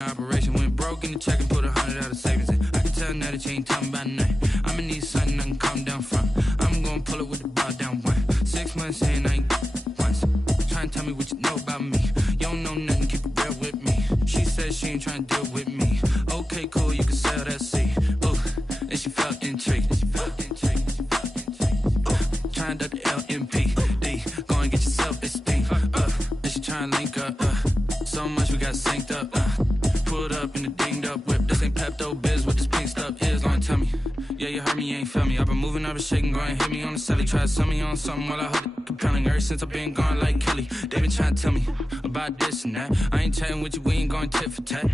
Operation went broke in the check and put 100 out of savings in. I can tell now that you ain't talking about nothing. I'ma need something I can calm down from. I'm gonna pull it with the bar down one. 6 months in, I ain't once. Trying to tell me what you know about me. You don't know nothing, keep it real with me. She said she ain't trying to deal with me. Okay, cool, you can sell that seed. Ooh, and she felt intrigued. Trying to the LMPD. Go and get yourself esteem. And she trying to link up. So much we got synced up. Pulled up in the dinged up whip. This ain't Pepto Biz, what this pink stuff is. Gonna tell me. Yeah, you heard me, you ain't felt me. I've been moving, I've been shaking, go and hit me on the celly. Try to sell me on something while I hold it compelling. Ever since I've been gone like Kelly, they been trying to tell me about this and that. I ain't chatting with you, we ain't going tit for tat.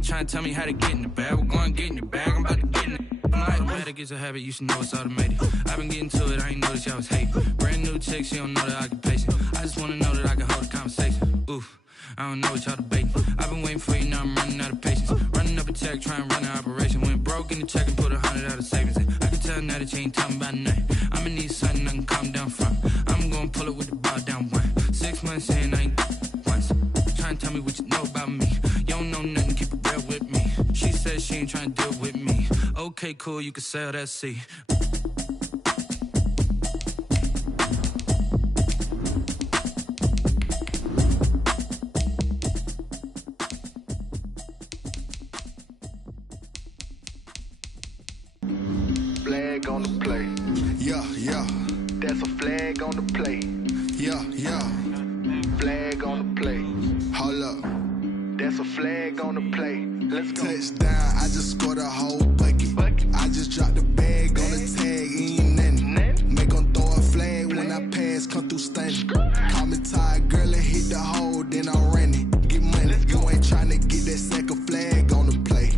Trying to tell me how to get in the bag. We're going to get in the bag, I'm about to get in it. I'm like, that gets a habit, you should know it's automated. I've been getting to it, I ain't noticed y'all was hating. Brand new chick, she don't know the occupation. I just wanna know that I can hold a conversation. Oof. I don't know what y'all debating. I've been waiting for you, now I'm running out of patience. Running up a check, trying to run an operation. Went broke in the check and put 100 out of savings in. I can tell now that you ain't talking about nothing. I'ma need something I can calm down from. I'm gonna pull it with the bar down one. 6 months in, I ain't once. Trying to tell me what you know about me. You don't know nothing, keep it real with me. She said she ain't trying to deal with me. Okay, cool, you can sell that seed. Flag on the play. Yeah, yeah. That's a flag on the play. Yeah, yeah. Flag on the play. Hold up. That's a flag on the play. Let's go. Touchdown, I just scored a whole bucket. I just dropped the bag on the tag, ain't nothing. Make 'em throw a flag when I pass, come through stunning. Call me tired, girl, and hit the hole, then I'm running. Get money, you ain't tryna get that second flag on the play.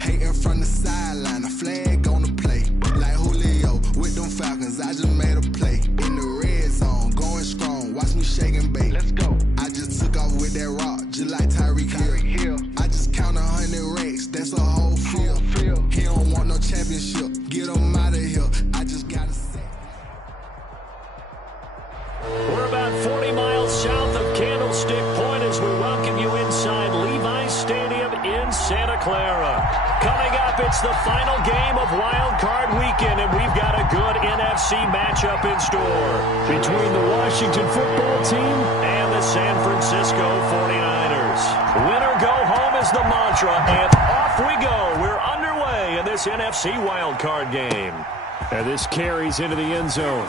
Hating from the sideline, a flag on the play. Like Julio with them Falcons, I just made a play. In the red zone, going strong, watch me shake and bake. Let's go. I just took off with that rock, just like Tyreek Hill. I just count 100 racks, that's a whole field. He don't want no championship, get him out of here. I just gotta say. We're about 40 miles south of Candlestick Point as we welcome you inside Levi's Stadium in Santa Clara. Coming up, it's the final game of Wild Card Weekend, and we've got a good NFC matchup in store between the Washington football team and the San Francisco 49ers. Winner go home is the mantra, and off we go. We're underway in this NFC Wild Card game. And this carries into the end zone.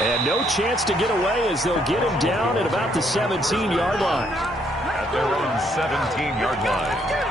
And no chance to get away as they'll get him down at about the 17-yard line. At their own 17-yard line.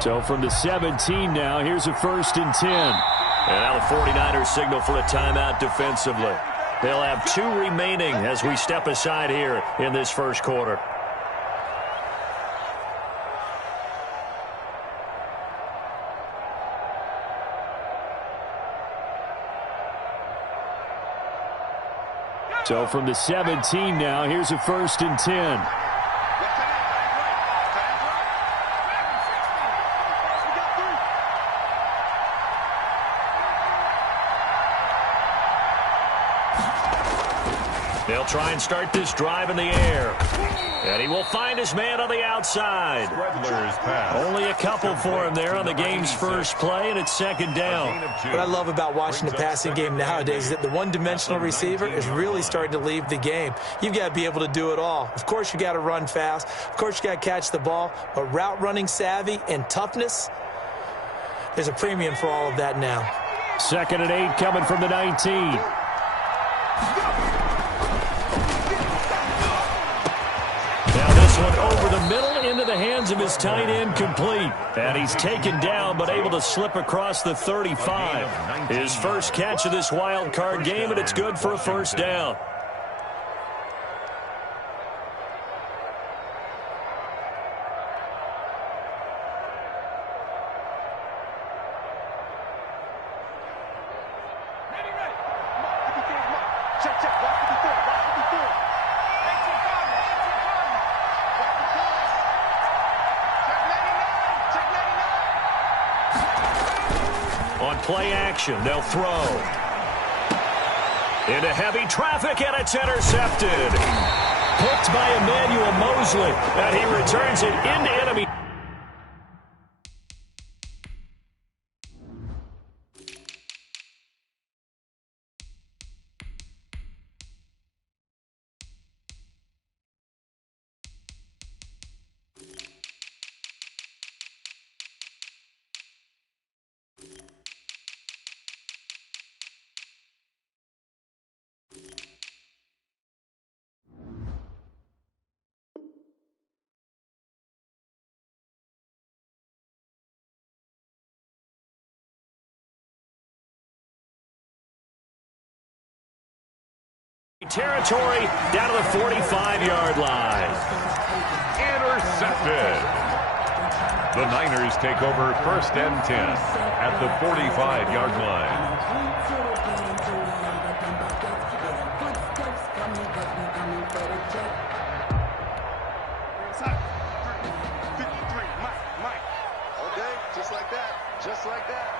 So from the 17 now, here's a 1st and 10. And now the 49ers signal for a timeout defensively. They'll have 2 remaining as we step aside here in this first quarter. So from the 17 now, here's a 1st and 10. They'll try and start this drive in the air. And he will find his man on the outside. Only a couple for him there on the game's first play, and it's 2nd down. What I love about watching the passing game nowadays is that the one-dimensional receiver is really starting to leave the game. You've got to be able to do it all. Of course, you got to run fast. Of course, you got to catch the ball. But route running savvy and toughness, there's a premium for all of that now. 2nd and 8 coming from the 19. One over the middle into the hands of his tight end, complete. And he's taken down but able to slip across the 35. His first catch of this wild card game, and it's good for a 1st down. Check. On play action, they'll throw. Into heavy traffic, and it's intercepted. Picked by Emmanuel Mosley, and he returns it into enemy. Territory down to the 45-yard line. Intercepted. The Niners take over 1st and 10 at the 45-yard line. Okay, just like that. Just like that.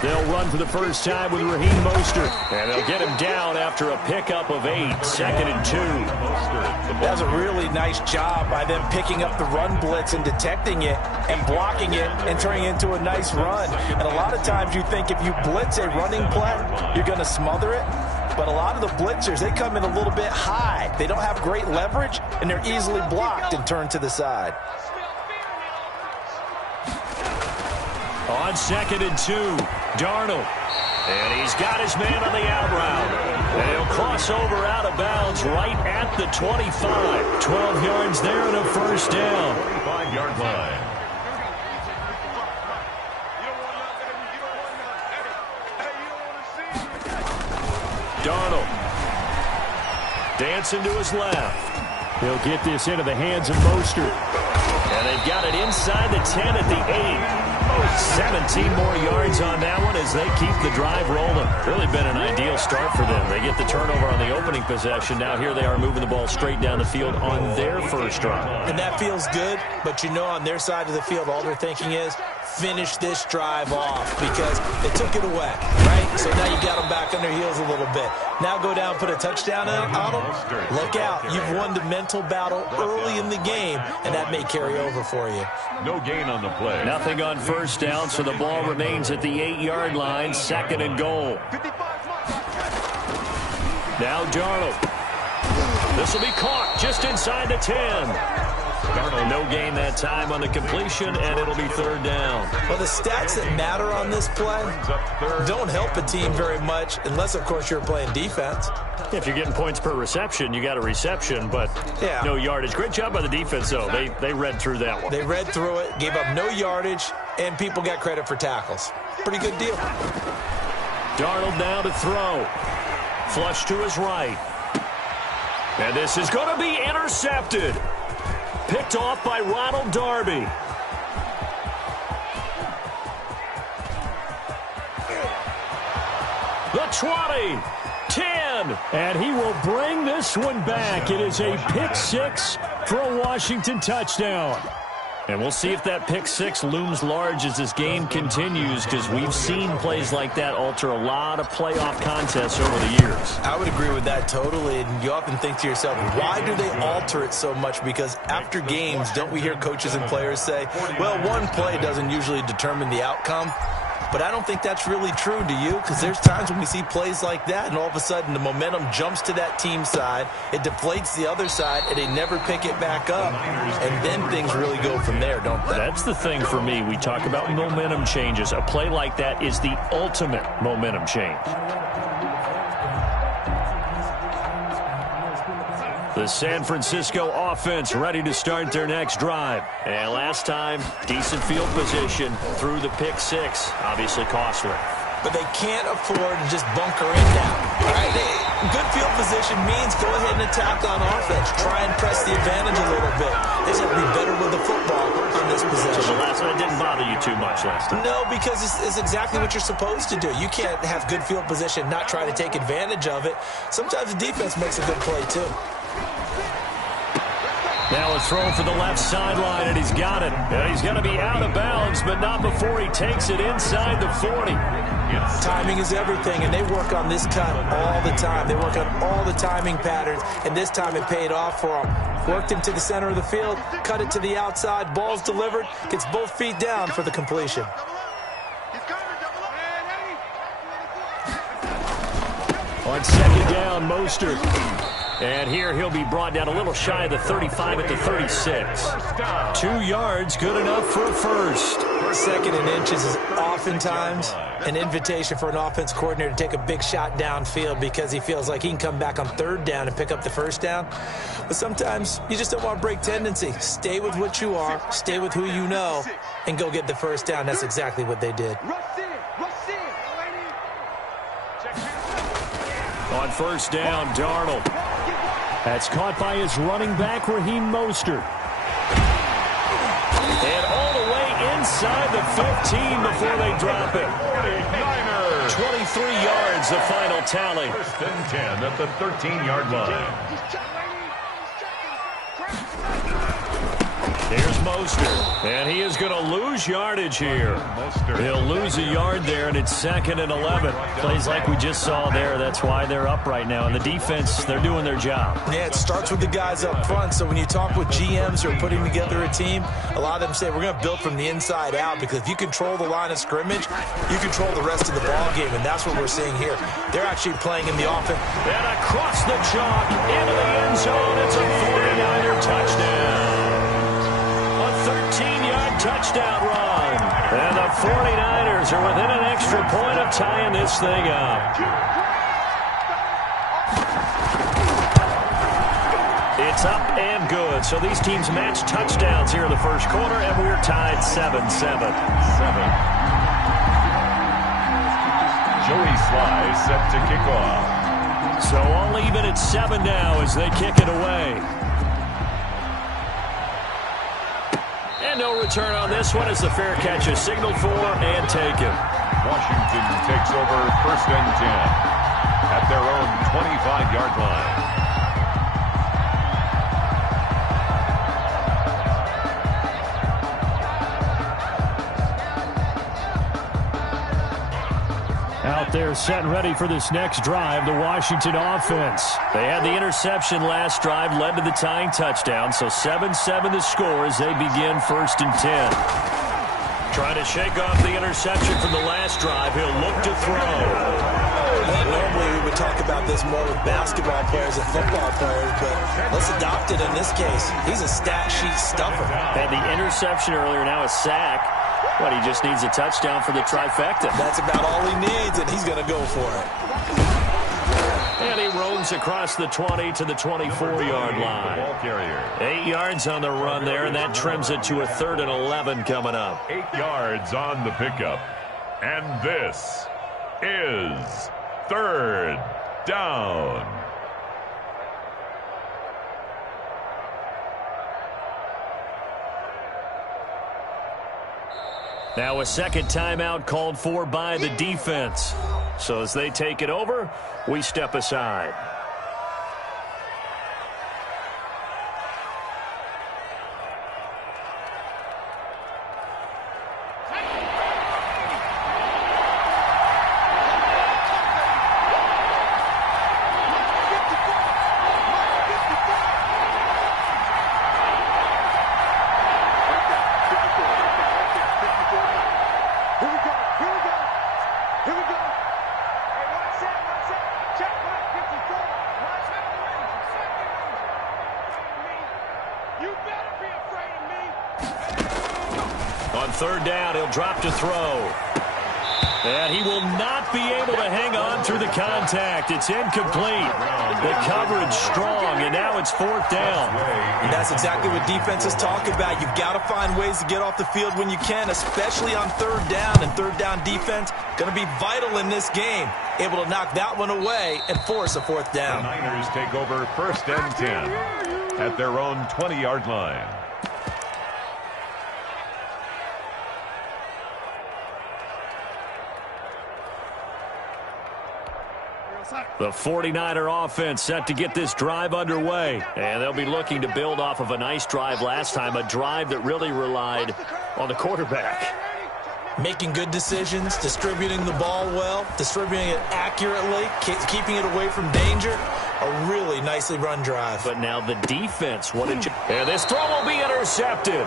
They'll run for the first time with Raheem Mostert, and they'll get him down after a pickup of 8, 2nd and 2. That was a really nice job by them picking up the run blitz and detecting it and blocking it and turning it into a nice run. And a lot of times you think if you blitz a running play, you're going to smother it. But a lot of the blitzers, they come in a little bit high. They don't have great leverage, and they're easily blocked and turned to the side. On 2nd and 2, Darnold. And he's got his man on the out route. And he'll cross over out of bounds right at the 25. 12 yards there and a first down. 45-yard line. Darnold. Dancing to his left. He'll get this into the hands of Mostert. And they've got it inside the 10 at the 8. 17 more yards on that one as they keep the drive rolling. Really been an ideal start for them. They get the turnover on the opening possession. Now here they are moving the ball straight down the field on their first drive. And that feels good, but you know on their side of the field all they're thinking is finish this drive off because they took it away, right? So now you got them back on their heels a little bit. Now go down, put a touchdown on them. Look out. You've won the mental battle early in the game, and that may carry over for you. No gain on the play. Nothing on first down, so the ball remains at the 8-yard line, 2nd and goal. Now Darnold. This will be caught just inside the 10. Darnold, no gain that time on the completion, and it'll be 3rd down. Well, the stats that matter on this play don't help a team very much unless, of course, you're playing defense. If you're getting points per reception, you got a reception, but no yardage. Great job by the defense, though. They read through that one. They read through it, gave up no yardage, and people got credit for tackles. Pretty good deal. Darnold now to throw. Flush to his right. And this is going to be intercepted. Picked off by Ronald Darby. The 20, 10, and he will bring this one back. It is a pick 6 for a Washington touchdown. And we'll see if that pick 6 looms large as this game continues, because we've seen plays like that alter a lot of playoff contests over the years. I would agree with that totally, and you often think to yourself, why do they alter it so much? Because after games, don't we hear coaches and players say, well, one play doesn't usually determine the outcome? But I don't think that's really true, do you? Because there's times when we see plays like that, and all of a sudden the momentum jumps to that team side, it deflates the other side, and they never pick it back up. And then things really go from there, don't they? That's the thing for me. We talk about momentum changes. A play like that is the ultimate momentum change. The San Francisco offense ready to start their next drive. And last time, decent field position through the pick 6. Obviously costly. But they can't afford to just bunker in now. All right? Good field position means go ahead and attack on offense. Try and press the advantage a little bit. They just have to be better with the football on this possession. So the last one didn't bother you too much last time? No, because it's exactly what you're supposed to do. You can't have good field position, not try to take advantage of it. Sometimes the defense makes a good play, too. Now a throw for the left sideline, and he's got it. And he's going to be out of bounds, but not before he takes it inside the 40. Timing is everything, and they work on this cut all the time. They work on all the timing patterns, and this time it paid off for him. Worked him to the center of the field, cut it to the outside, ball's delivered, gets both feet down for the completion. On second down, Mostert. And here he'll be brought down a little shy of the 35 at the 36. 2 yards, good enough for a first. Second and inches is oftentimes an invitation for an offense coordinator to take a big shot downfield because he feels like he can come back on third down and pick up the first down. But sometimes you just don't want to break tendency. Stay with what you are, stay with who you know, and go get the first down. That's exactly what they did. On first down, Darnold. That's caught by his running back, Raheem Mostert. And all the way inside the 15 before they drop it. 23 yards, the final tally. First and 10 at the 13-yard line. Here's Mostert, and he is going to lose yardage here. He'll lose a yard there, and it's 2nd and 11. Plays like we just saw there. That's why they're up right now. And the defense, they're doing their job. Yeah, it starts with the guys up front. So when you talk with GMs who are putting together a team, a lot of them say we're going to build from the inside out because if you control the line of scrimmage, you control the rest of the ball game, and that's what we're seeing here. They're actually playing in the offense. And across the chalk into the end zone. It's a 49er touchdown. 13-yard touchdown run. And the 49ers are within an extra point of tying this thing up. It's up and good. So these teams match touchdowns here in the first quarter, and we're tied 7-7. Joey Sly set to kick off. So all even at 7 now as they kick it away. And no return on this one as the fair catch is signaled for and taken. Washington takes over first and 10 at their own 25-yard line. Out there set and ready for this next drive, the Washington offense. They had the interception last drive, led to the tying touchdown, so 7-7 the score as they begin first and 10. Trying to shake off the interception from the last drive, he'll look to throw. Normally we would talk about this more with basketball players and football players, but let's adopt it in this case. He's a stat sheet stuffer. Had the interception earlier, now a sack. But he just needs a touchdown for the trifecta. That's about all he needs, and he's going to go for it. And he roams across the 20 to the 24-yard line. 8 yards on the run there, and that trims it to a 3rd and 11 coming up. 8 yards on the pickup. And this is 3rd down. Now a second timeout called for by the defense. So as they take it over, we step aside. On 3rd down, he'll drop to throw. And he will not be able to hang on through the contact. It's incomplete. The coverage strong, and now it's 4th down. And that's exactly what defenses talk about. You've got to find ways to get off the field when you can, especially on 3rd down. And 3rd down defense going to be vital in this game. Able to knock that one away and force a 4th down. The Niners take over first and 10 at their own 20-yard line. The 49er offense set to get this drive underway. And they'll be looking to build off of a nice drive last time, a drive that really relied on the quarterback. Making good decisions, distributing the ball well, distributing it accurately, keeping it away from danger. A really nicely run drive. But now the defense, what did you... And this throw will be intercepted.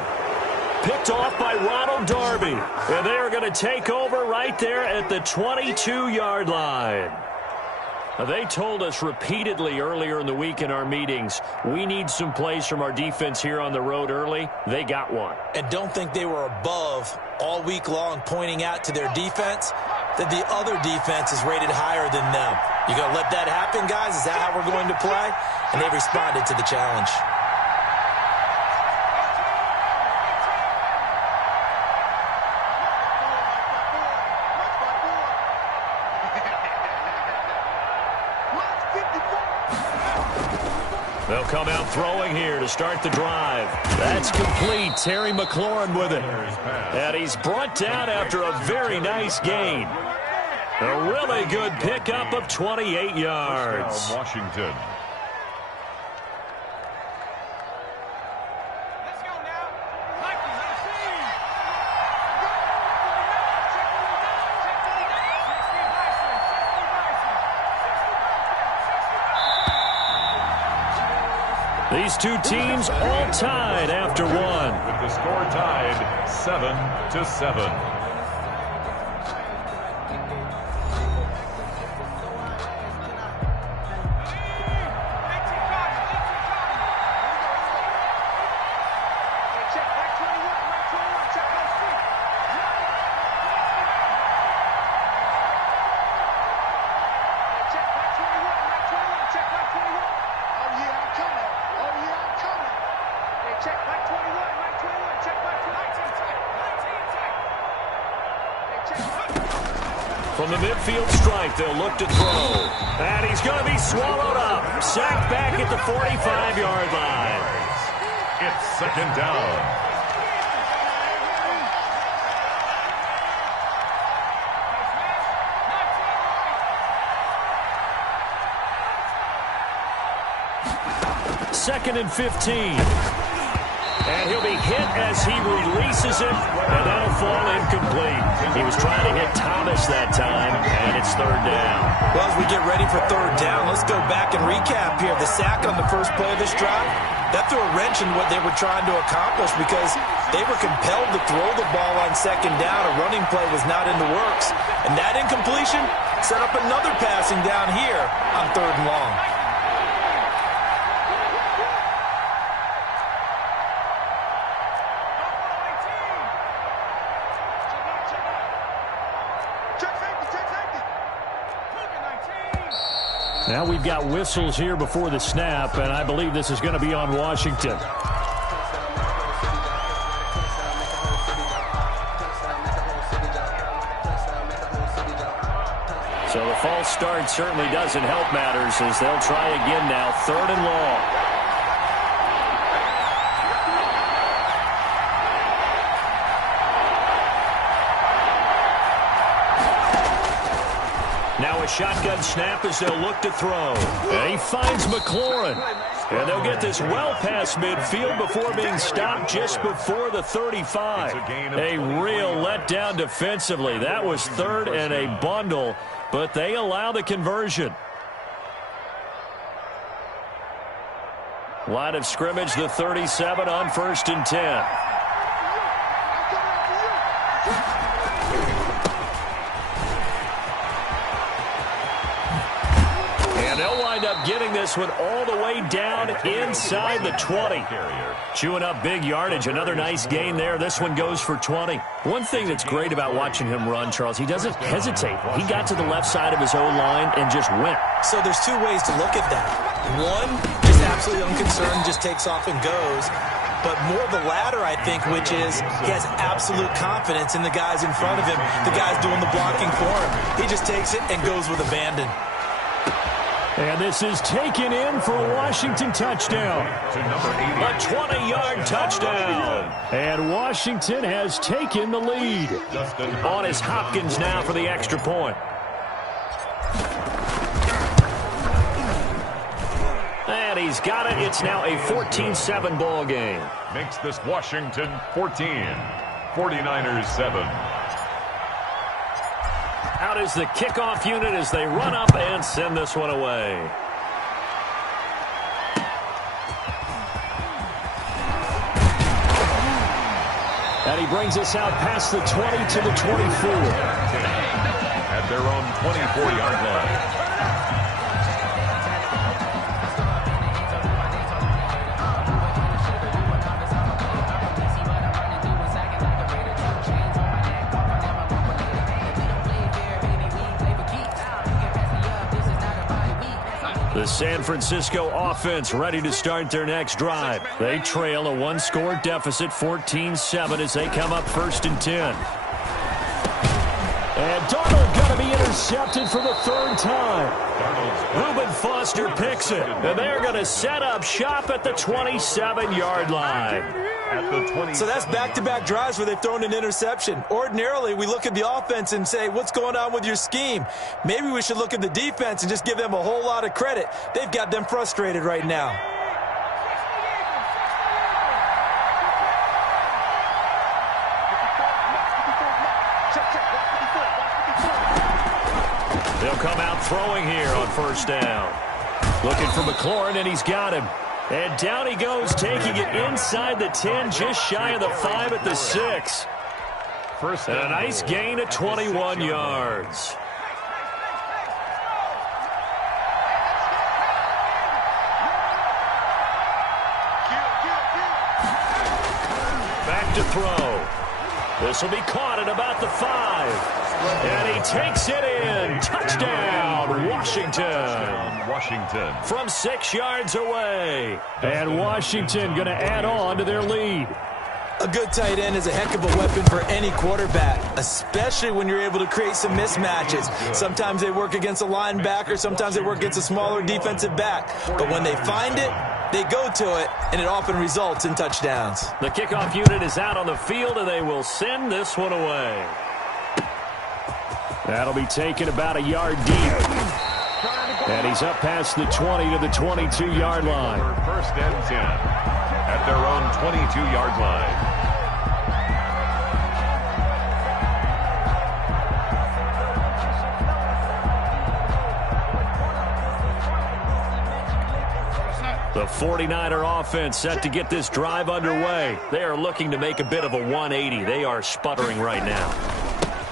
Picked off by Ronald Darby. And they are going to take over right there at the 22-yard line. They told us repeatedly earlier in the week in our meetings, we need some plays from our defense here on the road early. They got one. And don't think they were above all week long pointing out to their defense that the other defense is rated higher than them. You going to let that happen, guys? Is that how we're going to play? And they responded to the challenge. They'll come out throwing here to start the drive. That's complete. Terry McLaurin with it. And he's brought down after a very nice gain. A really good pickup of 28 yards. Washington. These two teams all tied after one. With the score tied 7-7. From the midfield strike, they'll look to throw. And he's going to be swallowed up. Sacked back at the 45-yard line. It's second down. Second and 15. And he'll be hit as he releases it, and that'll fall incomplete. He was trying to hit Thomas that time, and it's third down. Well, as we get ready for third down, let's go back and recap here. The sack on the first play of this drive, that threw a wrench in what they were trying to accomplish because they were compelled to throw the ball on second down. A running play was not in the works. And that incompletion set up another passing down here on third and long. Now we've got whistles here before the snap, and I believe this is going to be on Washington. So the false start certainly doesn't help matters as they'll try again now, third and long. Now a shotgun snap as they'll look to throw. And he finds McLaurin. And they'll get this well past midfield before being stopped just before the 35. A real letdown defensively. That was third and a bundle, but they allow the conversion. Line of scrimmage, the 37 on 1st and 10. Getting this one all the way down inside the 20. Chewing up big yardage. Another nice gain there. This one goes for 20. One thing that's great about watching him run, Charles, he doesn't hesitate. He got to the left side of his own line and just went. So there's two ways to look at that. One, just absolutely unconcerned, just takes off and goes. But more the latter, I think, which is he has absolute confidence in the guys in front of him, the guys doing the blocking for him. He just takes it and goes with abandon. And this is taken in for a Washington touchdown. A 20-yard touchdown. And Washington has taken the lead. On is Hopkins now for the extra point. he's got it. It's now a 14-7 ball game. Makes this Washington 14, 49ers 7. Out is the kickoff unit as they run up and send this one away. And he brings us out past the 20 to the 24. At their own 24-yard line. The San Francisco offense ready to start their next drive. They trail a one-score deficit, 14-7, as they come up 1st and 10. And Darnold going to be intercepted for the 3rd time. Reuben Foster picks it. And they're going to set up shop at the 27-yard line. So that's back-to-back drives where they've thrown an interception. Ordinarily, we look at the offense and say, what's going on with your scheme? Maybe we should look at the defense and just give them a whole lot of credit. They've got them frustrated right now. They'll come out throwing here on 1st down. Looking for McLaurin, and he's got him. And down he goes, taking it inside the 10, just shy of the 5 at the 6. And a nice gain of 21 yards. Back to throw. This will be caught at about the 5. And he takes it in. Touchdown, Washington. From 6 yards away. And Washington going to add on to their lead. A good tight end is a heck of a weapon for any quarterback, especially when you're able to create some mismatches. Sometimes they work against a linebacker, sometimes they work against a smaller defensive back. But when they find it, they go to it, and it often results in touchdowns. The kickoff unit is out on the field, and they will send this one away. That'll be taken about a yard deep. And he's up past the 20 to the 22-yard line. 1st and 10 at their own 22-yard line. The 49er offense set to get this drive underway. They are looking to make a bit of a 180. They are sputtering right now.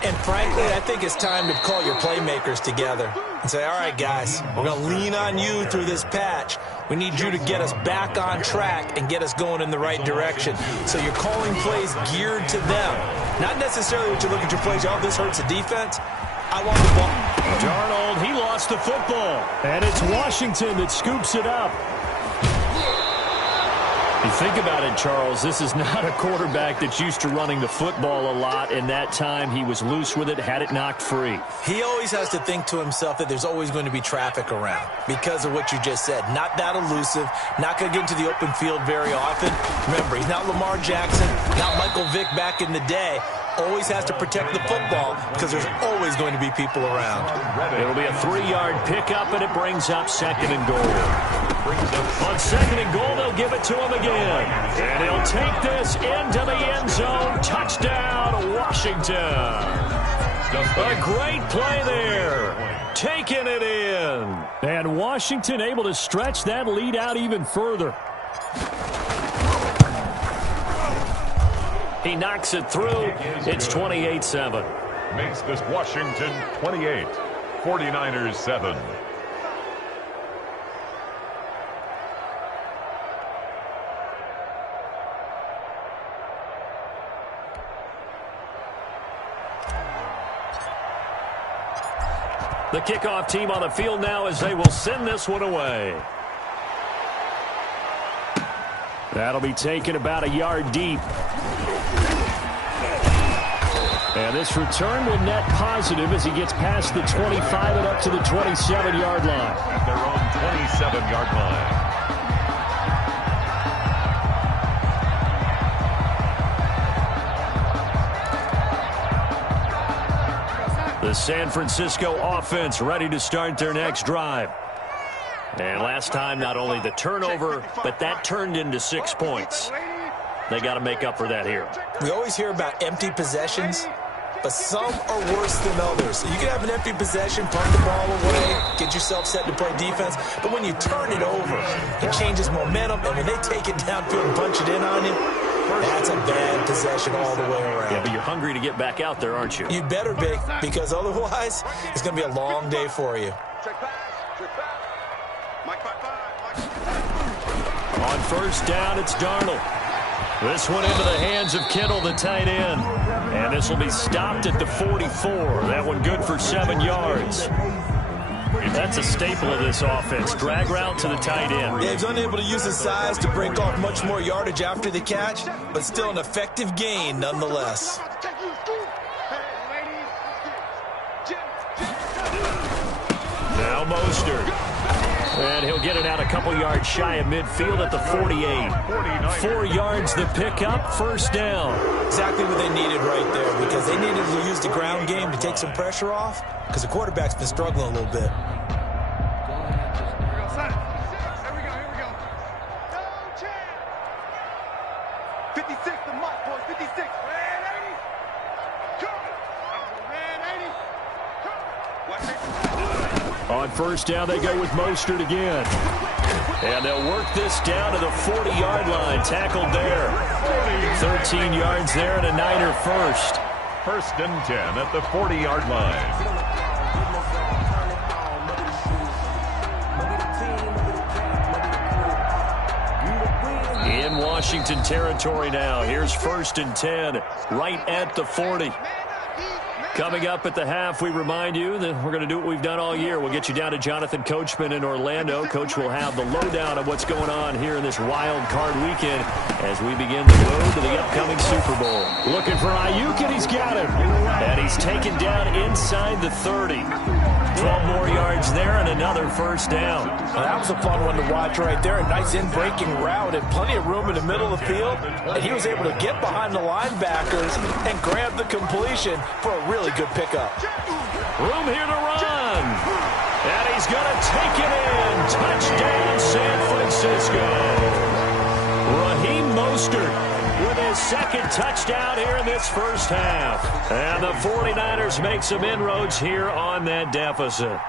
And frankly, I think it's time to call your playmakers together and say, all right, guys, we're going to lean on you through this patch. We need you to get us back on track and get us going in the right direction. So you're calling plays geared to them. Not necessarily what you look at your plays, oh, this hurts the defense. I want the ball. Darnold, he lost the football. And it's Washington that scoops it up. You think about it, Charles, this is not a quarterback that's used to running the football a lot. In that time, he was loose with it, had it knocked free. He always has to think to himself that there's always going to be traffic around because of what you just said. Not that elusive, not going to get into the open field very often. Remember, he's not Lamar Jackson, not Michael Vick back in the day. Always has to protect the football because there's always going to be people around. It'll be a 3-yard pickup, and it brings up 2nd and goal. On 2nd and goal, they'll give it to him again. And he'll take this into the end zone. Touchdown, Washington. A great play there. Taking it in. And Washington able to stretch that lead out even further. He knocks it through. It's 28-7. Makes this Washington 28, 49ers 7. The kickoff team on the field now as they will send this one away. That'll be taken about a yard deep. And this return will net positive as he gets past the 25 and up to the 27-yard line. At their own 27-yard line. The San Francisco offense ready to start their next drive. And last time, not only the turnover, but that turned into 6 points. They got to make up for that here. We always hear about empty possessions, but some are worse than others. You can have an empty possession, punt the ball away, get yourself set to play defense, but when you turn it over, it changes momentum, and when they take it downfield and punch it in on you, that's a bad possession all the way around. Yeah, but you're hungry to get back out there, aren't you? You better be, because otherwise, it's going to be a long day for you. On first down, it's Darnold. This one into the hands of Kittle, the tight end. And this will be stopped at the 44. That one good for 7 yards. That's a staple of this offense. Drag route to the tight end. Yeah, he's unable to use his size to break off much more yardage after the catch, but still an effective gain nonetheless. Now Mostert. And he'll get it out a couple yards shy of midfield at the 48. 4 yards the pickup, first down. Exactly what they needed right there, because they needed to use the ground game to take some pressure off, because the quarterback's been struggling a little bit. On first down, they go with Mostert again. And they'll work this down to the 40-yard line. Tackled there. 13 yards there and a Niner first. First and 10 at the 40-yard line. In Washington territory now. Here's first and 10 right at the 40. Coming up at the half, we remind you that we're going to do what we've done all year. We'll get you down to Jonathan Coachman in Orlando. Coach will have the lowdown of what's going on here in this wild card weekend as we begin the road to the upcoming Super Bowl. Looking for Ayuk, and he's got him. And he's taken down inside the 30. 12 more yards there and another first down. Well, that was a fun one to watch right there. A nice in-breaking route and plenty of room in the middle of the field. And he was able to get behind the linebackers and grab the completion for a really good pickup. Room here to run. And he's going to take it in. Touchdown, San Francisco. Raheem Mostert with his second touchdown here in this first half. And the 49ers make some inroads here on that deficit.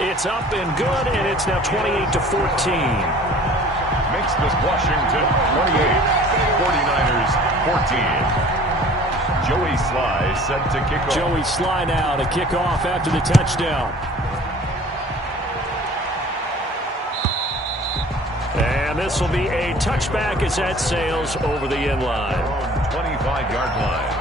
It's up and good, and it's now 28-14. Makes this Washington 28, 49ers 14. Joey Sly set to kick off. Joey Sly now to kick off after the touchdown. And this will be a touchback as that sails over the end line. 25-yard line.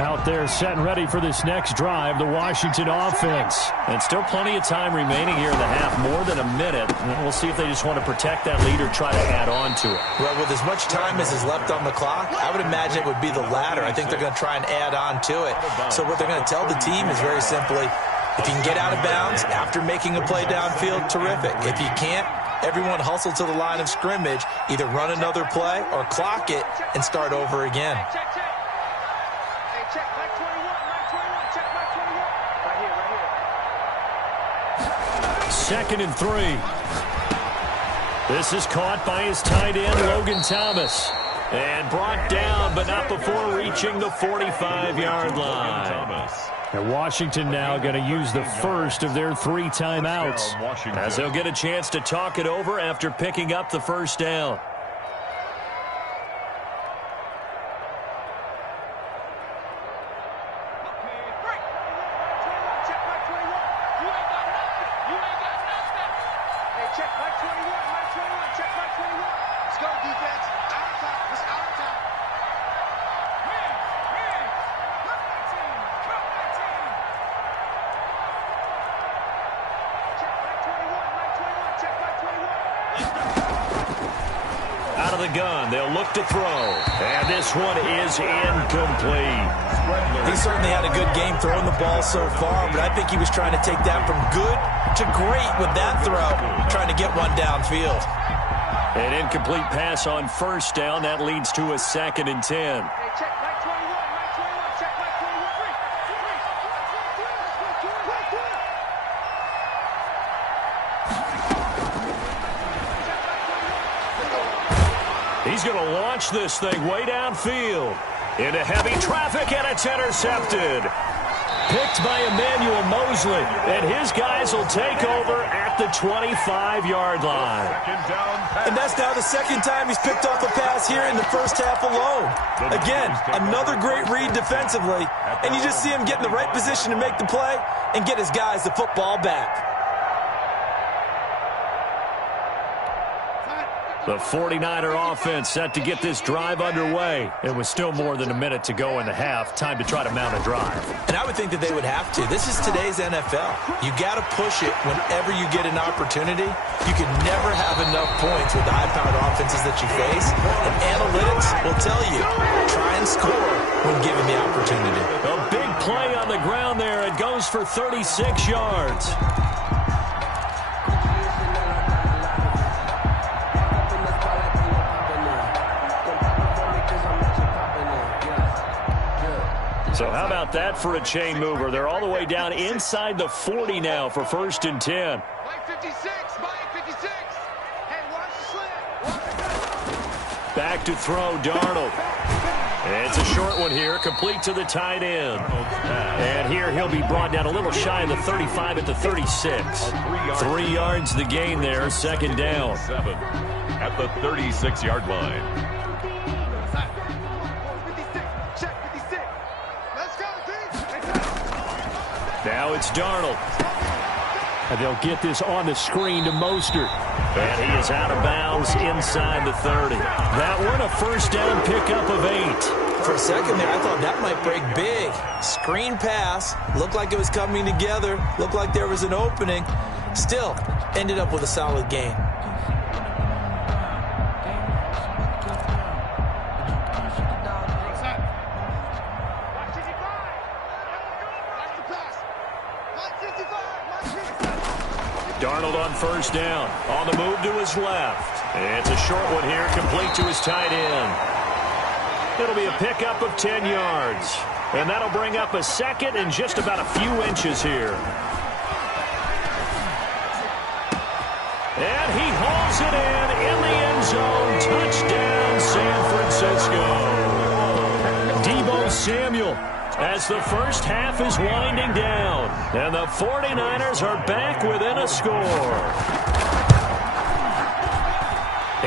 Out there set and ready for this next drive, the Washington offense. And still plenty of time remaining here in the half, more than a minute. And we'll see if they just want to protect that lead or try to add on to it. Well, with as much time as is left on the clock, I would imagine it would be the latter. I think they're going to try and add on to it. So what they're going to tell the team is very simply, if you can get out of bounds after making a play downfield, terrific. If you can't, everyone hustle to the line of scrimmage, either run another play or clock it and start over again. Second and 3. This is caught by his tight end, Logan Thomas. And brought down, but not before reaching the 45-yard line. And Washington now going to use the first of their 3 timeouts, as they'll get a chance to talk it over after picking up the first down. Out of the gun, they'll look to throw. And this one is incomplete. He certainly had a good game throwing the ball so far, but I think he was trying to take that from good to great with that throw, trying to get one downfield. An incomplete pass on first down. That leads to a 2nd and 10. He's going to launch this thing way downfield into heavy traffic, and it's intercepted. Picked by Emmanuel Mosley, and his guys will take over at the 25-yard line. And that's now the 2nd time he's picked off a pass here in the first half alone. Again, another great read defensively, and you just see him get in the right position to make the play and get his guys the football back. The 49er offense set to get this drive underway. It was still more than a minute to go in the half. Time to try to mount a drive. And I would think that they would have to. This is today's NFL. You got to push it whenever you get an opportunity. You can never have enough points with the high-powered offenses that you face. And analytics will tell you, try and score when given the opportunity. A big play on the ground there. It goes for 36 yards. So how about that for a chain mover? They're all the way down inside the 40 now for 1st and 10. Mike 56, Mike 56. Hey, watch the slant. Back to throw, Darnold. It's a short one here, complete to the tight end. And here he'll be brought down a little shy of the 35 at the 36. 3 yards the gain there, 2nd down. At the 36-yard line. Now it's Darnold. And they'll get this on the screen to Mostert. And he is out of bounds inside the 30. That one a 1st down pickup of 8. For a second there, I thought that might break big. Screen pass. Looked like it was coming together. Looked like there was an opening. Still, ended up with a solid gain. Darnold on 1st down. On the move to his left. It's a short one here, complete to his tight end. It'll be a pickup of 10 yards. And that'll bring up a 2nd and just about a few inches here. And he hauls it in the end zone. Touchdown, San Francisco. Deebo Samuel, as the first half is winding down. And the 49ers are back within a score.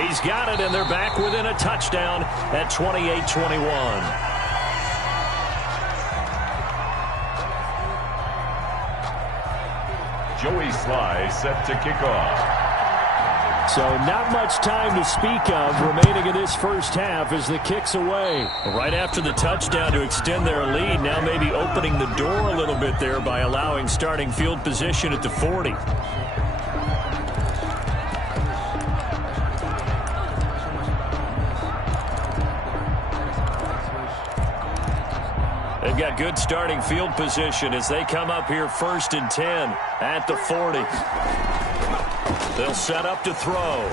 He's got it, and they're back within a touchdown at 28-21. Joey Sly set to kick off. So not much time to speak of remaining in this first half as the kick's away. Right after the touchdown to extend their lead, now maybe opening the door a little bit there by allowing starting field position at the 40. They've got good starting field position as they come up here 1st and 10 at the 40. They'll set up to throw.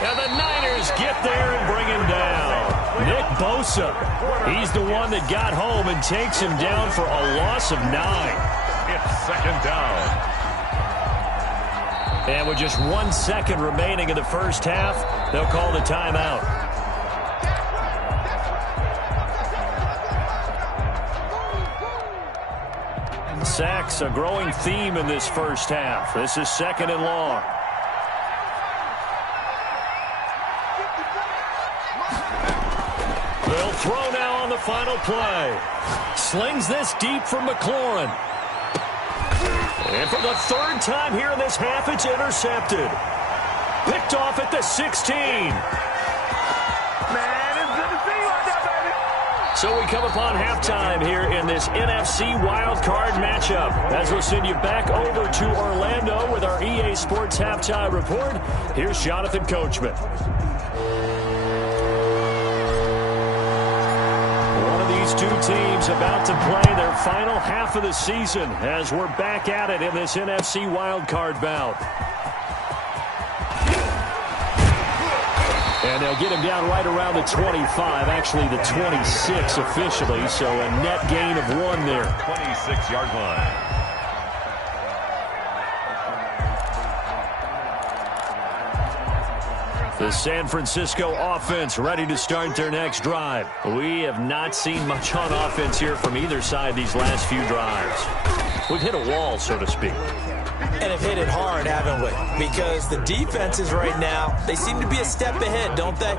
And the Niners get there and bring him down. Nick Bosa, he's the one that got home and takes him down for a loss of 9. It's 2nd down. And with just 1 second remaining in the first half, they'll call the timeout. Sacks, a growing theme in this first half. This is 2nd and long. They'll throw now on the final play. Slings this deep from McLaurin. And for the 3rd time here in this half, it's intercepted. Picked off at the 16. So we come upon halftime here in this NFC wildcard matchup. As we'll send you back over to Orlando with our EA Sports Halftime Report, here's Jonathan Coachman. One of these two teams about to play their final half of the season as we're back at it in this NFC wildcard bout. And they'll get him down right around the 25, actually the 26 officially, so a net gain of 1 there. 26-yard line. The San Francisco offense ready to start their next drive. We have not seen much on offense here from either side these last few drives. We've hit a wall, so to speak. And have hit it hard, haven't we? Because the defenses right now, they seem to be a step ahead, don't they?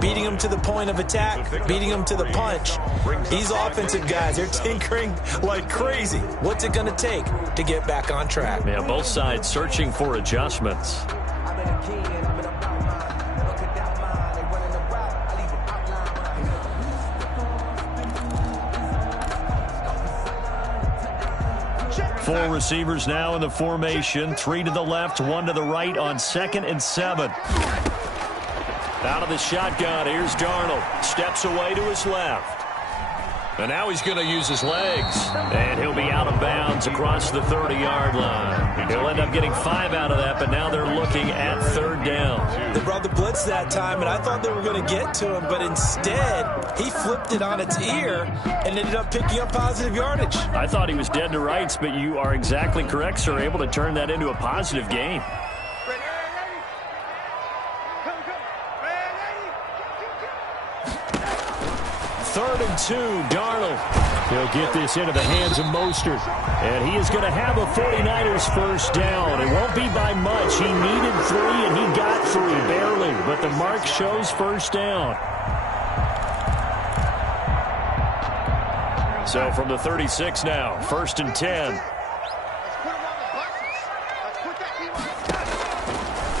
Beating them to the point of attack, beating them to the punch. These offensive guys, they're tinkering like crazy. What's it going to take to get back on track? Yeah, both sides searching for adjustments. Four receivers now in the formation. 3 to the left, 1 to the right on 2nd and 7. Out of the shotgun, here's Darnold. Steps away to his left. And now he's going to use his legs. And he'll be out of bounds across the 30-yard line. He'll end up getting 5 out of that, but now they're looking at 3rd down. They brought the blitz that time, and I thought they were going to get to him, but instead, he flipped it on its ear and ended up picking up positive yardage. I thought he was dead to rights, but you are exactly correct, sir. Able to turn that into a positive gain. 3rd and 2, Darnold. He'll get this into the hands of Mostert. And he is going to have a 49ers first down. It won't be by much. He needed 3, and he got 3, barely. But the mark shows first down. So from the 36 now, 1st and 10.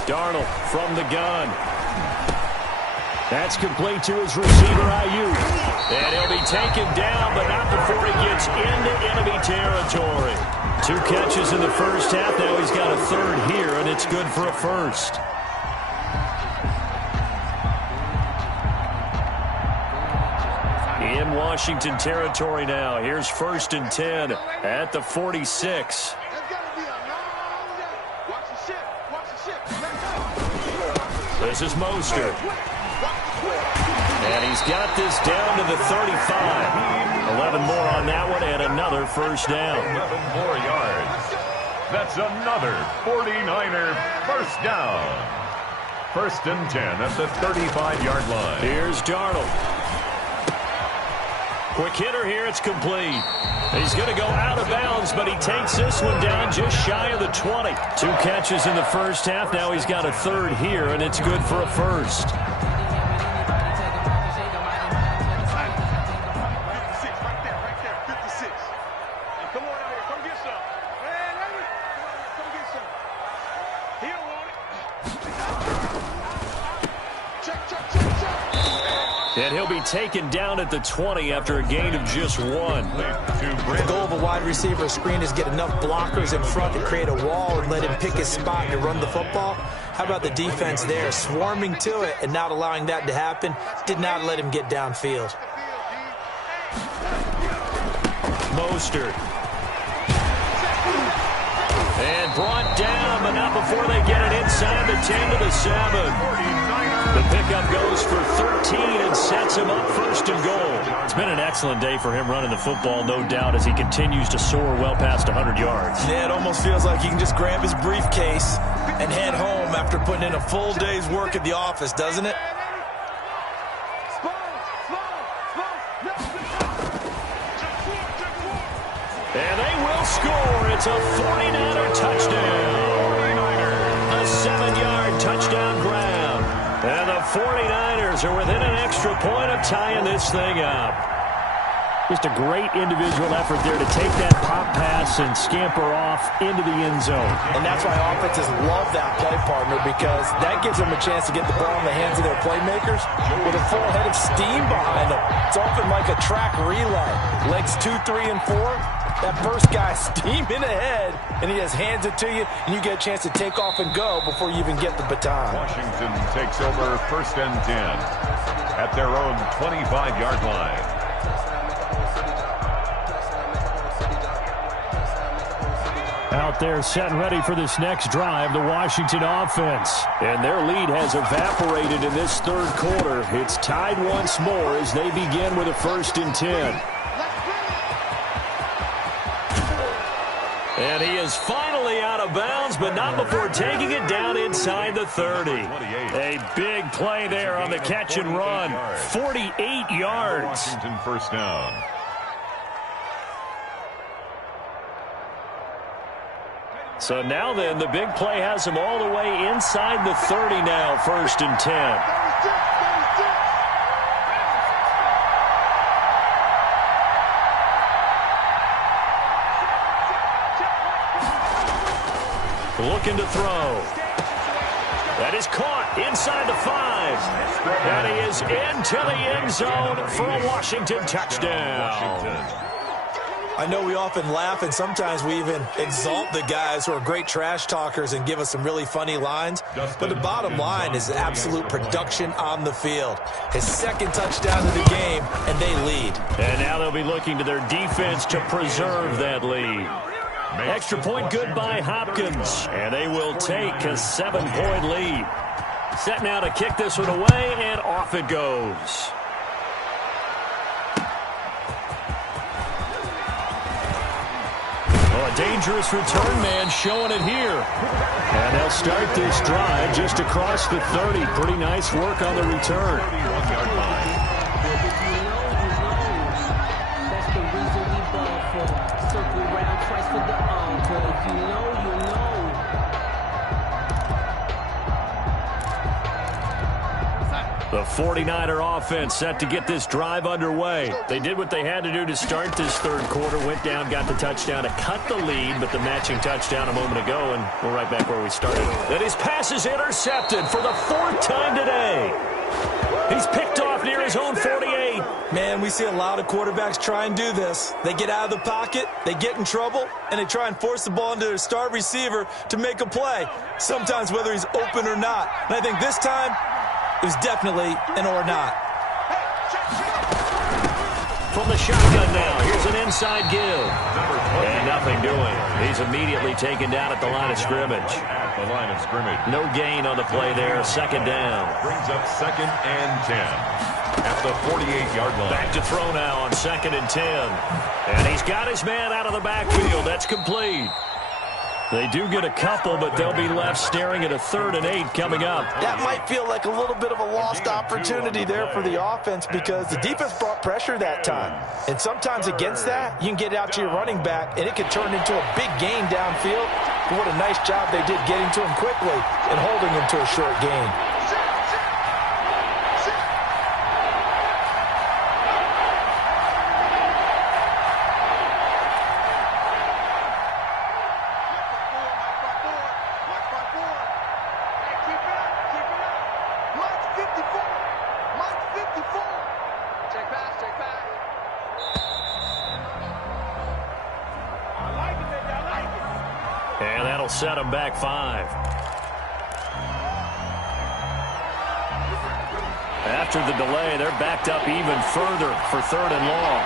Darnold from the gun. That's complete to his receiver, Ayuk. And he'll be taken down, but not before he gets into enemy territory. 2 catches in the first half. Now he's got a 3rd here, and it's good for a first. In Washington territory now. Here's 1st and 10 at the 46. This is Mostert. And he's got this down to the 35. 11 more on that one and another first down. 11 more yards. That's another 49er first down. 1st and 10 at the 35-yard line. Here's Darnold. Quick hitter here. It's complete. He's going to go out of bounds, but he takes this one down just shy of the 20. 2 catches in the first half. Now he's got a 3rd here, and it's good for a first. And he'll be taken down at the 20 after a gain of just 1. The goal of a wide receiver screen is get enough blockers in front to create a wall and let him pick his spot and run the football. How about the defense there, swarming to it and not allowing that to happen? Did not let him get downfield. Mostert. And brought down, but not before they get it inside the 10 to the 7. The pickup goes for 13 and sets him up 1st and goal. It's been an excellent day for him running the football, no doubt, as he continues to soar well past 100 yards. Yeah, it almost feels like he can just grab his briefcase and head home after putting in a full day's work at the office, doesn't it? And they will score. It's a 49er touchdown. A 7-yard touchdown grab. And the 49ers are within an extra point of tying this thing up. Just a great individual effort there to take that pop pass and scamper off into the end zone. And that's why offenses love that play, partner, because that gives them a chance to get the ball in the hands of their playmakers with a full head of steam behind them. It's often like a track relay. Legs 2, 3, and 4. That first guy steaming ahead, and he just hands it to you, and you get a chance to take off and go before you even get the baton. Washington takes over 1st and 10 at their own 25-yard line. Out there set and ready for this next drive, the Washington offense. And their lead has evaporated in this third quarter. It's tied once more as they begin with a 1st and 10. And he is finally out of bounds, but not before taking it down inside the 30. A big play there on the catch and run. 48 yards. Washington first down. So now then, the big play has him all the way inside the 30 now, 1st and 10. Looking to throw. That is caught inside the 5. And he is into the end zone for a Washington touchdown. I know we often laugh, and sometimes we even exalt the guys who are great trash talkers and give us some really funny lines. But the bottom line is absolute production on the field. His 2nd touchdown of the game, and they lead. And now they'll be looking to their defense to preserve that lead. Extra point good by Hopkins. And they will take a 7-point lead. Set now to kick this one away, and off it goes. Well, a dangerous return man showing it here. And they'll start this drive just across the 30. Pretty nice work on the return. The 49er offense set to get this drive underway. They did what they had to do to start this third quarter. Went down, got the touchdown to cut the lead, but the matching touchdown a moment ago, and we're right back where we started. And his pass is intercepted for the 4th time today. He's picked off near his own 48. Man, we see a lot of quarterbacks try and do this. They get out of the pocket, they get in trouble, and they try and force the ball into their star receiver to make a play, sometimes whether he's open or not. And I think this time, it was definitely an or not. From the shotgun now, here's an inside give. And nothing doing. He's immediately taken down at the line of scrimmage. At the line of scrimmage. No gain on the play there. 2nd down. Brings up 2nd and 10. At the 48-yard line. Back to throw now on 2nd and 10. And he's got his man out of the backfield. That's complete. They do get a couple, but they'll be left staring at a 3rd and 8 coming up. That might feel like a little bit of a lost opportunity there for the offense because the defense brought pressure that time. And sometimes against that, you can get out to your running back, and it can turn into a big gain downfield. But what a nice job they did getting to him quickly and holding him to a short gain. And that'll set them back 5. After the delay, they're backed up even further for 3rd and long.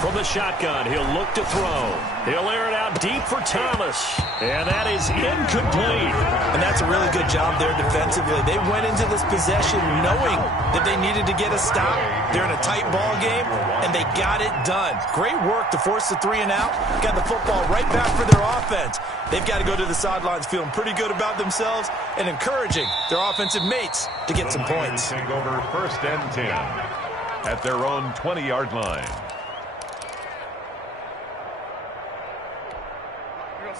From the shotgun, he'll look to throw. He'll air it out deep for Thomas. And that is incomplete. And that's a really good job there defensively. They went into this possession knowing that they needed to get a stop. They're in a tight ball game, and they got it done. Great work to force the 3 and out. Got the football right back for their offense. They've got to go to the sidelines feeling pretty good about themselves and encouraging their offensive mates to get some points. Take over 1st and 10 at their own 20-yard line.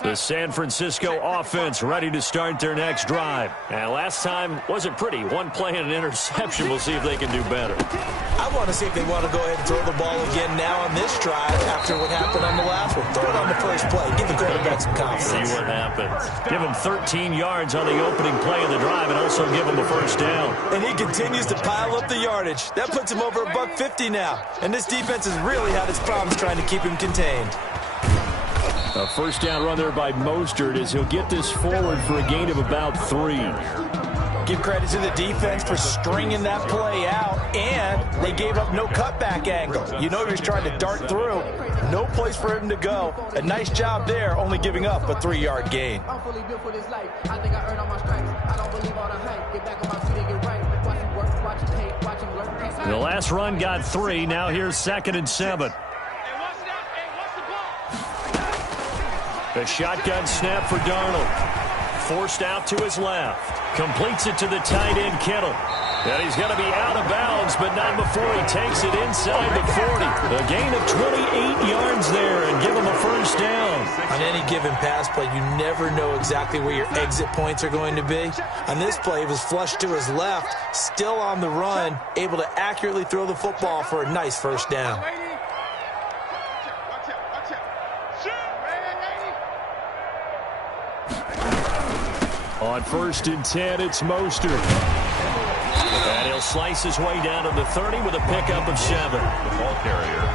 The San Francisco offense ready to start their next drive. And last time wasn't pretty. One play and an interception. We'll see if they can do better. I want to see if they want to go ahead and throw the ball again now on this drive after what happened on the last one. Throw it on the first play. Give the quarterback some confidence. See what happens. Give him 13 yards on the opening play of the drive and also give him a 1st down. And he continues to pile up the yardage. That puts him over $150 now. And this defense has really had its problems trying to keep him contained. A first down run there by Mostert as he'll get this forward for a gain of about 3. Give credit to the defense for stringing that play out, and they gave up no cutback angle. You know he was trying to dart through. No place for him to go. A nice job there, only giving up a 3-yard gain. The last run got 3. Now here's 2nd and 7. A shotgun snap for Darnold. Forced out to his left. Completes it to the tight end, Kittle. And he's going to be out of bounds, but not before he takes it inside the 40. A gain of 28 yards there and give him a first down. On any given pass play, you never know exactly where your exit points are going to be. On this play, he was flushed to his left, still on the run, able to accurately throw the football for a nice first down. On 1st and 10, it's Mostert. And he'll slice his way down to the 30 with a pickup of 7. The ball carrier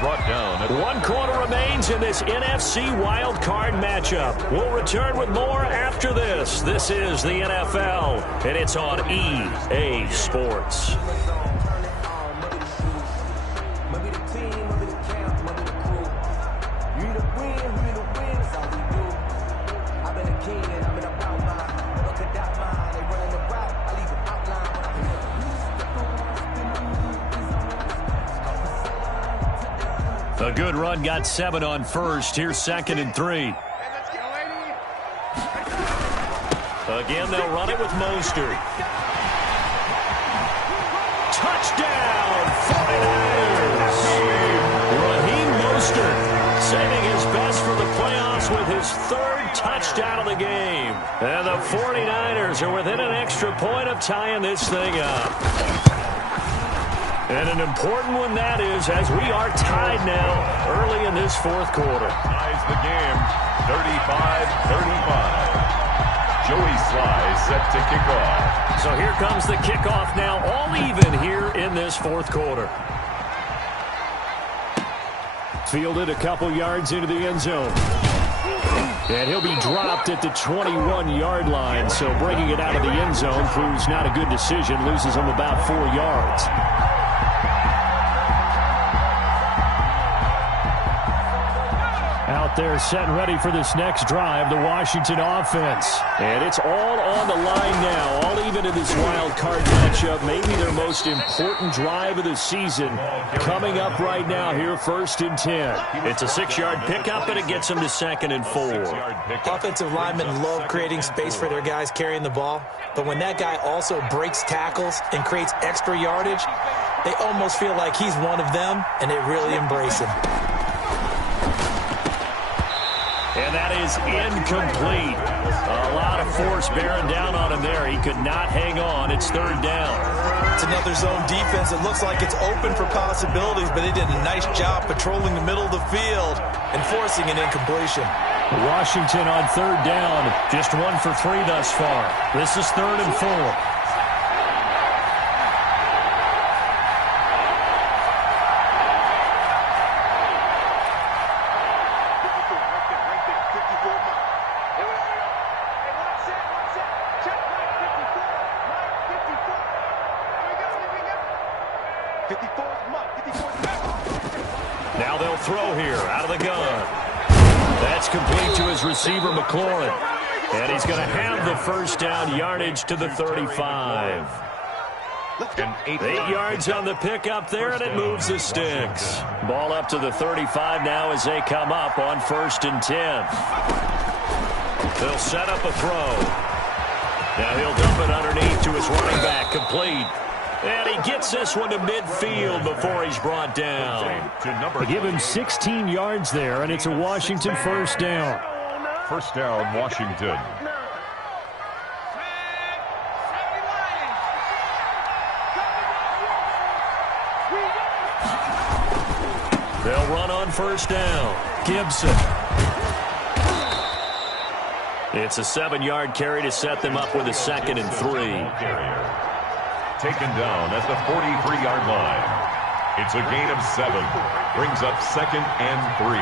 brought down. 1 quarter remains in this NFC wild card matchup. We'll return with more after this. This is the NFL, and it's on EA Sports. A good run, got 7 on 1st. Here's 2nd and 3. Again, they'll run it with Mostert. Touchdown, 49ers! Raheem Mostert saving his best for the playoffs with his 3rd touchdown of the game. And the 49ers are within an extra point of tying this thing up. And an important one that is, as we are tied now early in this 4th quarter. Ties the game, 35-35. Joey Sly set to kick off. So here comes the kickoff now, all even here in this 4th quarter. Fielded a couple yards into the end zone. And he'll be dropped at the 21-yard line, so bringing it out of the end zone proves not a good decision, loses him about 4 yards. Out there set and ready for this next drive, the Washington offense. And it's all on the line now, all even in this wild card matchup. Maybe their most important drive of the season coming up right now here, 1st and 10. It's a 6-yard pickup, and it gets them to 2nd and 4. Offensive linemen love creating space for their guys carrying the ball, but when that guy also breaks tackles and creates extra yardage, they almost feel like he's one of them, and they really embrace him. And that is incomplete. A lot of force bearing down on him there. He could not hang on. It's 3rd down. It's another zone defense. It looks like it's open for possibilities, but they did a nice job patrolling the middle of the field and forcing an incompletion. Washington on 3rd down. Just 1 for 3 thus far. This is 3rd and 4. Now they'll throw here out of the gun. That's complete to his receiver, McLaurin. And he's going to have the first down, yardage to the 35. 8 yards on the pickup there, and it moves the sticks. Ball up to the 35 now as they come up on 1st and 10. They'll set up a throw. Now he'll dump it underneath to his running back, complete. And he gets this one to midfield before he's brought down. They give him 16 yards there, and it's a Washington first down. First down, Washington. They'll run on first down. Gibson. It's a 7-yard carry to set them up with a 2nd and 3. Taken down at the 43-yard line. It's a gain of 7. Brings up 2nd and 3.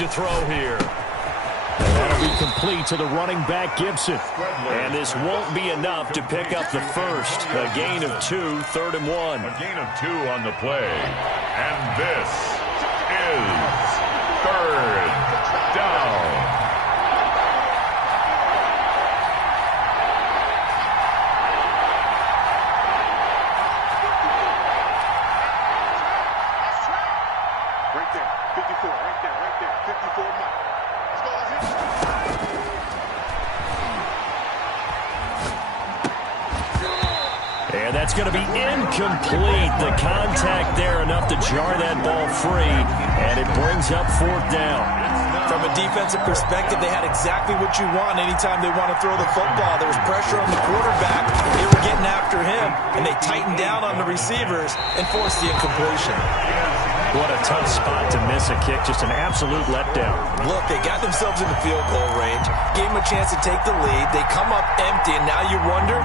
to throw here. And that'll be complete to the running back, Gibson. And this won't be enough to pick up the first. A gain of 2, 3rd and 1. A gain of 2 on the play. And this is 3rd down. Right there, 54, right there, 54 Mike. Let's go, And that's going to be incomplete. The contact there enough to jar that ball free, and it brings up 4th down. From a defensive perspective, they had exactly what you want anytime they want to throw the football. There was pressure on the quarterback. They were getting after him, and they tightened down on the receivers and forced the incompletion. What a tough spot to miss a kick. Just an absolute letdown. Look, they got themselves in the field goal range, gave them a chance to take the lead. They come up empty, and now you wonder,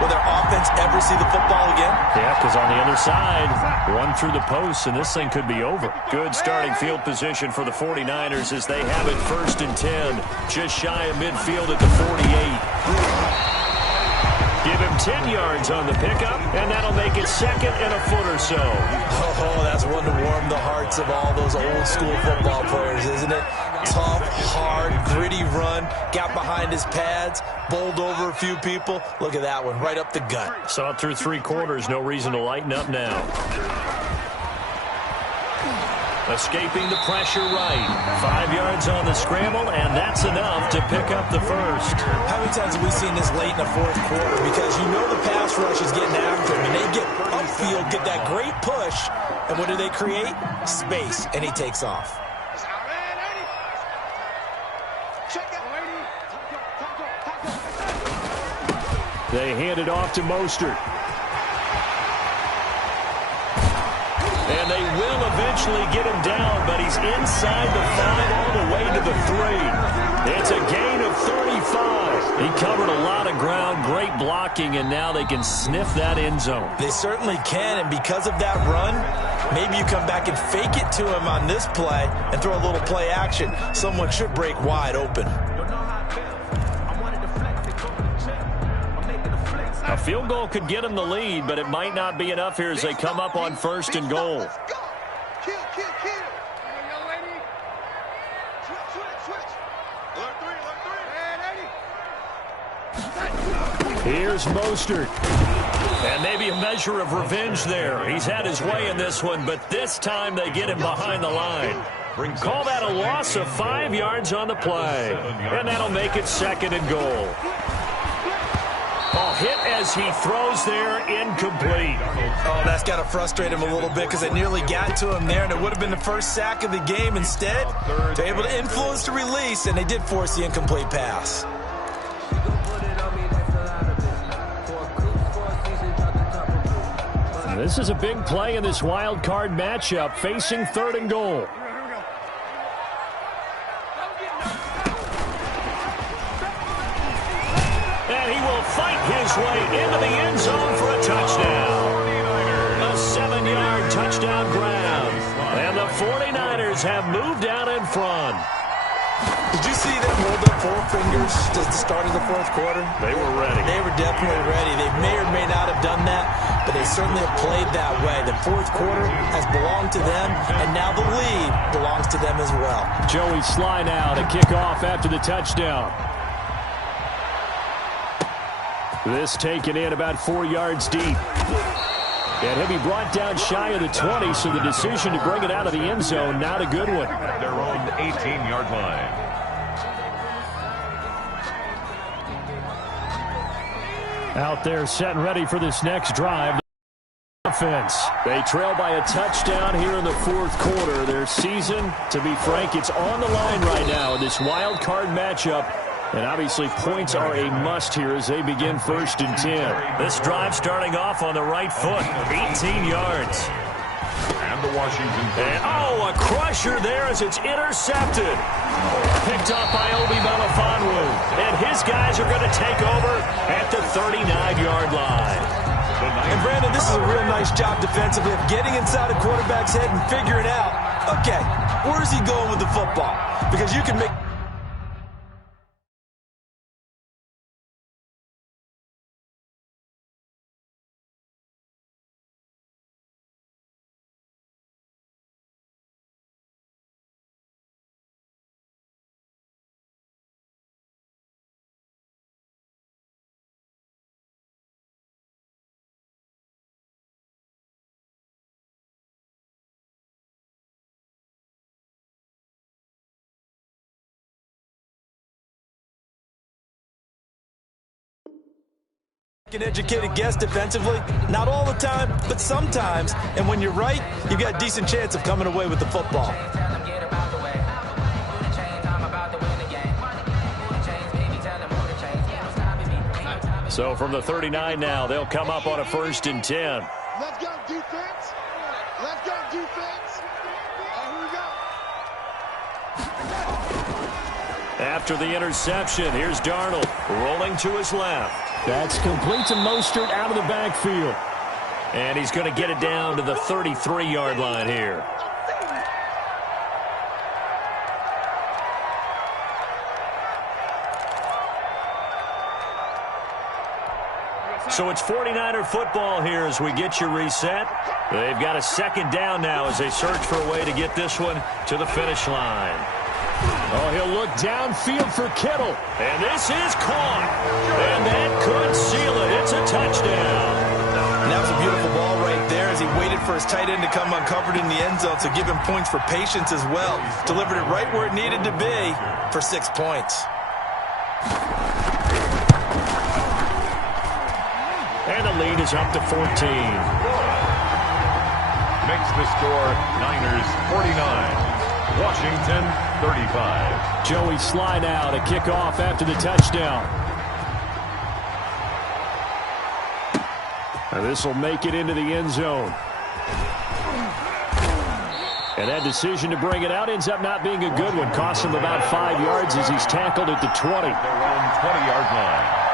will their offense ever see the football again? Yeah, because on the other side, one through the post, and this thing could be over. Good starting field position for the 49ers as they have it 1st and 10, just shy of midfield at the 48. Give him 10 yards on the pickup, and that'll make it 2nd and a foot or so. Oh, that's one to warm the hearts of all those old-school football players, isn't it? Tough, hard, gritty run, got behind his pads, bowled over a few people. Look at that one, right up the gut. Saw it through 3 quarters, no reason to lighten up now. Escaping the pressure right. 5 yards on the scramble, and that's enough to pick up the first. How many times have we seen this late in the 4th quarter? Because you know the pass rush is getting after him, and they get upfield, get that great push, and what do they create? Space, and he takes off. They hand it off to Mostert. And they will eventually get him down, but he's inside the 5 all the way to the 3. It's a gain of 35. He covered a lot of ground, great blocking, and now they can sniff that end zone. They certainly can, and because of that run, maybe you come back and fake it to him on this play and throw a little play action. Someone should break wide open. A field goal could get them the lead, but it might not be enough here as they come up on 1st and goal. Kill. Young lady. Switch. Alert 3. Here's Mostert. And maybe a measure of revenge there. He's had his way in this one, but this time they get him behind the line. Call that a loss of 5 yards on the play. And that'll make it 2nd and goal. Hit as he throws there, incomplete. Oh, that's got to frustrate him a little bit because they nearly got to him there, and it would have been the first sack of the game. Instead, they're able to influence the release, and they did force the incomplete pass. This is a big play in this wild card matchup, facing 3rd and goal. And he will fight his way into the end zone for a touchdown. A 7-yard touchdown grab. And the 49ers have moved out in front. Did you see them hold up 4 fingers at the start of the 4th quarter? They were ready. They were definitely ready. They may or may not have done that, but they certainly have played that way. The 4th quarter has belonged to them, and now the lead belongs to them as well. Joey Sly now to kick off after the touchdown. This taken in about 4 yards deep. And he'll be brought down shy of the 20, so the decision to bring it out of the end zone, not a good one. Their own 18-yard line. Out there set and ready for this next drive. Offense. They trail by a touchdown here in the 4th quarter. Their season, to be frank, it's on the line right now in this wild card matchup. And obviously points are a must here as they begin 1st and 10. This drive starting off on the right foot. 18 yards. And the Washington. And, a crusher there as it's intercepted. Picked up by Obi Melifonwu. And his guys are going to take over at the 39-yard line. And, Brandon, this is a real nice job defensively of getting inside a quarterback's head and figuring out Okay, where's he going with the football? Because you can make... An educated guess defensively, not all the time, but sometimes. And when you're right, you've got a decent chance of coming away with the football. So from the 39 now, they'll come up on a 1st and 10. Let's go, defense. Let's go, defense. Here we go. After the interception, here's Darnold rolling to his left. That's complete to Mostert out of the backfield. And he's going to get it down to the 33-yard line here. So it's 49er football here as we get you reset. They've got a 2nd down now as they search for a way to get this one to the finish line. Oh, he'll look downfield for Kittle. And this is caught. And that could seal it. It's a touchdown. And that was a beautiful ball right there as he waited for his tight end to come uncovered in the end zone to give him points for patience as well. Delivered it right where it needed to be for 6 points. And the lead is up to 14. Makes the score Niners 49. Washington 35. Joey Sly now to kick off after the touchdown. And this will make it into the end zone. And that decision to bring it out ends up not being a good one. Costs him about 5 yards as he's tackled at the 20. Their own 20-yard line.